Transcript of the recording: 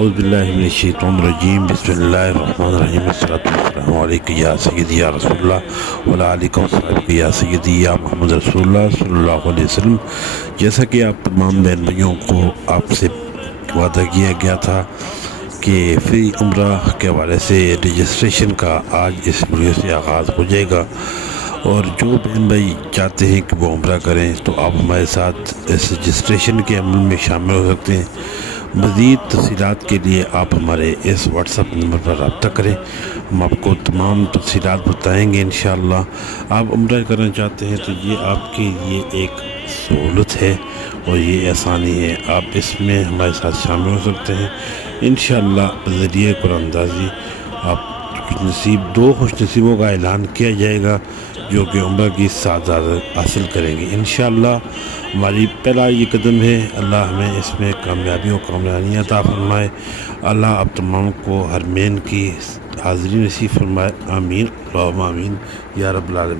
اعوذ باللہ من الشیطان الرجیم بسم اللہ الرحمن الرحیم السلام علیکم یا سیدی یا رسول اللہ وعلیٰ علیکم السلام یا سیدی یا محمد رسول اللہ صلی اللہ علیہ وسلم۔ جیسا کہ آپ تمام بہن بھائیوں کو آپ سے وعدہ کیا گیا تھا کہ فری عمرہ کے حوالے سے رجسٹریشن کا آج اس ویڈیو سے آغاز ہو جائے گا، اور جو بہن بھائی چاہتے ہیں کہ وہ عمرہ کریں تو آپ ہمارے ساتھ اس رجسٹریشن کے عمل میں شامل ہو سکتے ہیں۔ مزید تفصیلات کے لیے آپ ہمارے اس واٹس ایپ نمبر پر رابطہ کریں، ہم آپ کو تمام تفصیلات بتائیں گے انشاءاللہ۔ آپ عمرہ کرنا چاہتے ہیں تو یہ آپ کے لیے ایک سہولت ہے اور یہ آسانی ہے، آپ اس میں ہمارے ساتھ شامل ہو سکتے ہیں انشاءاللہ۔ بذریعہ قرآن اندازی آپ دو خوش نصیبوں کا اعلان کیا جائے گا جو کہ عمرہ کی سعادت حاصل کریں گے انشاءاللہ۔ ہماری پہلا یہ قدم ہے، اللہ ہمیں اس میں کامیابی و کامیابیاں عطا فرمائے، اللہ آپ تمام کو حرمین کی حاضری نصیب فرمائے، آمین اللہم آمین یا رب العالمین۔